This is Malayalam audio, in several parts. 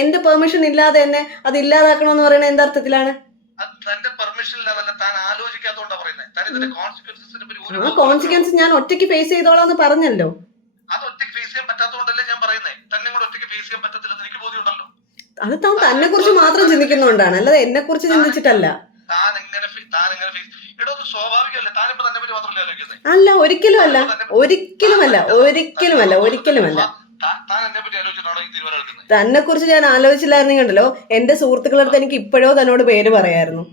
എന്റെ പെർമിഷൻ ഇല്ലാതെ എന്നെ അത് ഇല്ലാതാക്കണമെന്ന് പറയുന്നത് എന്തർത്ഥത്തിലാണ്? ആ കോൺസിക്വൻസ് ഞാൻ ഒറ്റയ്ക്ക് ഫേസ് ചെയ്തോളാന്ന് പറഞ്ഞല്ലോ. അത് താൻ തന്നെ കുറിച്ച് മാത്രം ചിന്തിക്കുന്നോണ്ടാണ്, അല്ലാതെ എന്നെ കുറിച്ച് ചിന്തിച്ചിട്ടല്ല. അല്ല, ഒരിക്കലുമല്ല. തന്നെ കുറിച്ച് ഞാൻ ആലോചിച്ചില്ലായിരുന്നു കണ്ടല്ലോ. എന്റെ സുഹൃത്തുക്കളുടെ അടുത്ത് എനിക്ക് ഇപ്പോഴോ തന്നോട് പേര് പറയായിരുന്നു.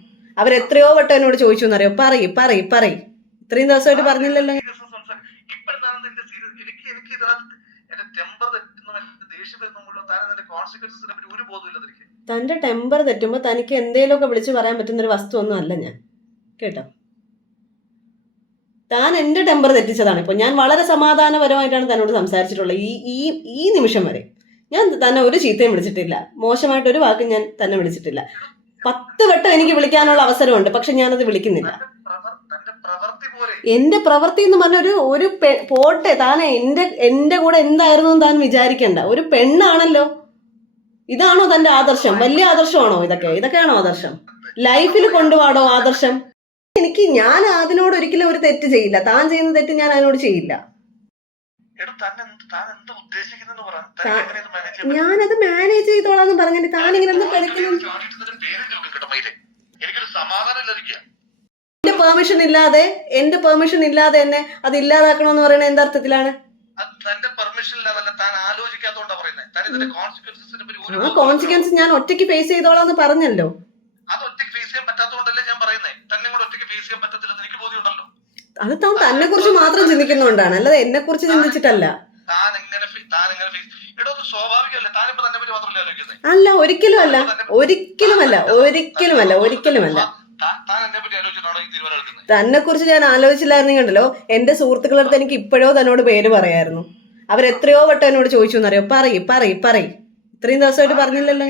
അവരെത്രയോ വട്ടം എന്നോട് ചോദിച്ചു എന്നറിയോ. പറയ് ഇത്രയും ദിവസമായിട്ട് പറഞ്ഞില്ലല്ലോ. തന്റെ ടെമ്പർ തെറ്റുമ്പോ തനിക്ക് എന്തേലുമൊക്കെ വിളിച്ചു പറയാൻ പറ്റുന്ന ഒരു വസ്തു ഒന്നും അല്ല ഞാൻ, കേട്ടോ. താൻ എന്റെ ടെമ്പർ തെറ്റിച്ചതാണ്. ഇപ്പൊ ഞാൻ വളരെ സമാധാനപരമായിട്ടാണ് തന്നോട് സംസാരിച്ചിട്ടുള്ളത്. ഈ നിമിഷം വരെ ഞാൻ തന്നെ ഒരു ചീത്തയും വിളിച്ചിട്ടില്ല, മോശമായിട്ട് ഒരു വാക്കും ഞാൻ തന്നെ വിളിച്ചിട്ടില്ല. 10 വട്ടം എനിക്ക് വിളിക്കാനുള്ള അവസരമുണ്ട്, പക്ഷെ ഞാനത് വിളിക്കുന്നില്ല. എന്റെ പ്രവൃത്തി എന്ന് പറഞ്ഞ ഒരു പോട്ടെ, താൻ എന്റെ കൂടെ എന്തായിരുന്നു താൻ വിചാരിക്കണ്ട. ഒരു പെണ്ണാണല്ലോ. ഇതാണോ തന്റെ ആദർശം? വലിയ ആദർശമാണോ ഇതൊക്കെയാണോ ആദർശം? ലൈഫിൽ കൊണ്ടുപോടോ ആദർശം? ഞാൻ അതിനോട് ഒരിക്കലും ഒരു തെറ്റ് ചെയ്യില്ല. താൻ ചെയ്യുന്ന തെറ്റ് ഞാൻ അതിനോട് ചെയ്യില്ല. ഞാനത് മാനേജ് ചെയ്തോളാന്ന് പറഞ്ഞിട്ട് താൻ ഇങ്ങനെ പഠിക്കുന്നു. എന്റെ പെർമിഷൻ ഇല്ലാതെ എന്നെ അത് ഇല്ലാതാക്കണമെന്ന് പറയുന്നത് എന്തർത്ഥത്തിലാണ്? ആ കോൺസിക്വൻസ് ഞാൻ ഒറ്റയ്ക്ക് ഫേസ് ചെയ്തോളാന്ന് പറഞ്ഞല്ലോ. അത് താൻ തന്നെ കുറിച്ച് മാത്രം ചിന്തിക്കുന്നോണ്ടാണ്, അല്ലാതെ എന്നെ കുറിച്ച് ചിന്തിച്ചിട്ടല്ല. അല്ല, ഒരിക്കലുമല്ല. തന്നെ കുറിച്ച് ഞാൻ ആലോചിച്ചില്ലായിരുന്നു കണ്ടല്ലോ. എന്റെ സുഹൃത്തുക്കളുടെ അടുത്ത് എനിക്ക് ഇപ്പോഴോ തന്നോട് പേര് പറയായിരുന്നു. അവരെത്രയോ വട്ടം എന്നോട് ചോദിച്ചു എന്നറിയോ. പറയ് ഇത്രയും ദിവസമായിട്ട് പറഞ്ഞില്ലല്ലോ.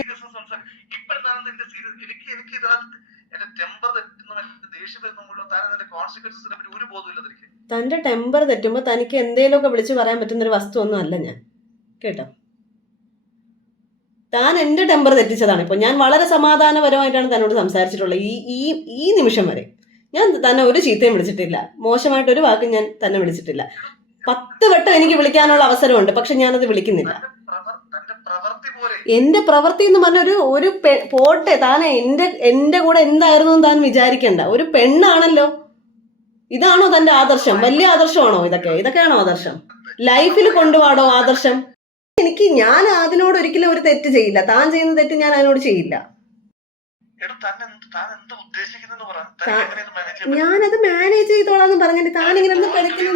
തന്റെ ടെമ്പർ തെറ്റുമ്പോ തനിക്ക് എന്തേലുമൊക്കെ വിളിച്ചു പറയാൻ പറ്റുന്ന ഒരു വസ്തു ഒന്നും അല്ല ഞാൻ, കേട്ടോ. താൻ എന്റെ ടെമ്പർ തെറ്റിച്ചതാണ്. ഇപ്പൊ ഞാൻ വളരെ സമാധാനപരമായിട്ടാണ് തന്നോട് സംസാരിച്ചിട്ടുള്ളത്. ഈ നിമിഷം വരെ ഞാൻ തന്നെ ഒരു ചീത്തയും വിളിച്ചിട്ടില്ല, മോശമായിട്ട് ഒരു വാക്കും ഞാൻ തന്നെ വിളിച്ചിട്ടില്ല. 10 വട്ടം എനിക്ക് വിളിക്കാനുള്ള അവസരമുണ്ട്, പക്ഷെ ഞാനത് വിളിക്കുന്നില്ല. എന്റെ പ്രവൃത്തി എന്ന് പറഞ്ഞ ഒരു പോട്ടെ, താൻ എന്റെ കൂടെ എന്തായിരുന്നു താൻ വിചാരിക്കണ്ട. ഒരു പെണ്ണാണല്ലോ. ഇതാണോ തന്റെ ആദർശം? വലിയ ആദർശമാണോ ഇതൊക്കെയാണോ ആദർശം? ലൈഫിൽ കൊണ്ടുപോടോ ആദർശം? ഞാൻ അതിനോട് ഒരിക്കലും ഒരു തെറ്റ് ചെയ്യില്ല. താൻ ചെയ്യുന്ന തെറ്റ് ഞാൻ അതിനോട് ചെയ്യില്ല. ഞാനത് മാനേജ് ചെയ്തോളാന്ന് പറഞ്ഞിട്ട് താൻ ഇങ്ങനെ പഠിക്കുന്നു.